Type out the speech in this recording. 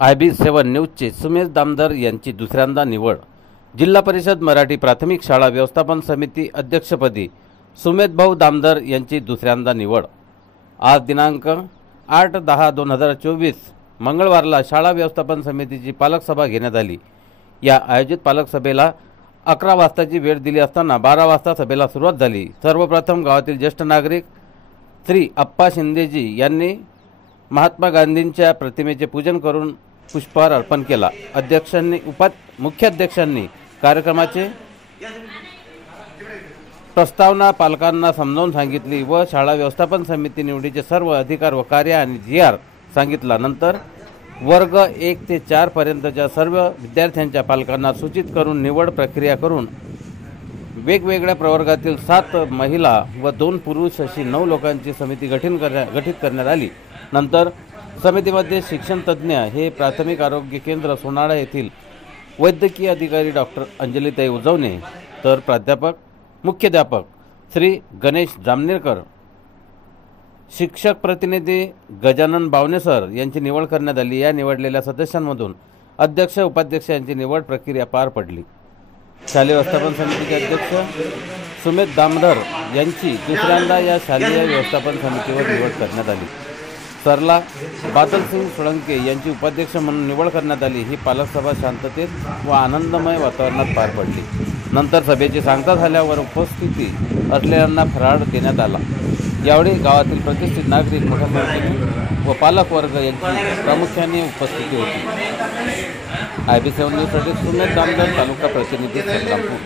IB7 न्यूजचे Sumesh दामदार यांची दुसऱ्यांदा निवड। जिल्हा परिषद मराठी प्राथमिक शाळा व्यवस्थापन समिती अध्यक्षपदी सुमेशभाऊ दामदार यांची दुसऱ्यांदा निवड। आज दिनांक 8/10/2024 मंगळवारला शाळा व्यवस्थापन समितीची पालक सभा घेण्यात आली। या आयोजित पालक सभेला 11 वाजताची वेळ दिली असताना 12 वाजता सभेला सुरुवात झाली। सर्वप्रथम गावातील ज्येष्ठ नागरिक श्री अप्पा शिंदेजी यांनी महात्मा गांधींच्या प्रतिमेचे पूजन करून पुष्पहार अर्पण केला। मुख्याध्यक्षांनी कार्यक्रमाचे प्रस्तावना पालकांना समजावून सांगितली व शाळा व्यवस्थापन समिती निवडीचे सर्व अधिकार व कार्य आणि GR सांगितला। नंतर वर्ग 1 ते 4 पर्यंतच्या सर्व विद्यार्थ्यांच्या पालकांना सूचित करून निवड प्रक्रिया करून वेगवेगळ्या प्रवर्गातील 7 महिला व 2 पुरुष अशी 9 लोकांची समिती गठीत करण्यात आली। नंतर समितीमध्ये शिक्षण तज्ज्ञ हे प्राथमिक आरोग्य केंद्र सोनाळा येथील वैद्यकीय अधिकारी डॉक्टर अंजलीताई उजवणे, तर मुख्याध्यापक श्री गणेश जामनेरकर, शिक्षक प्रतिनिधी गजानन बावणे सर यांची निवड करण्यात आली। या निवडलेल्या सदस्यांमधून अध्यक्ष उपाध्यक्ष यांची निवड प्रक्रिया पार पडली। शालेय व्यवस्थापन समितीचे अध्यक्ष सुमेश दामदार यांची दुसऱ्यांदा या शालेय व्यवस्थापन समितीवर निवड करण्यात आली। सरला बादलसिंग सोळंके यांची उपाध्यक्ष म्हणून निवड करण्यात आली। ही पालक सभा शांततेत व आनंदमय वातावरणात पार पडली। नंतर सभेची सांगता झाल्यावर उपस्थिती असलेल्यांना फराळ देण्यात आला। यावेळी गावातील प्रतिष्ठित नागरिक, मोठ्या संख्येने व पालक वर्ग यांची प्रामुख्याने उपस्थिती होती। IB7 न्यूजसाठी सुमेश दामदार, तालुका प्रतिनिधी संग्रामपूर।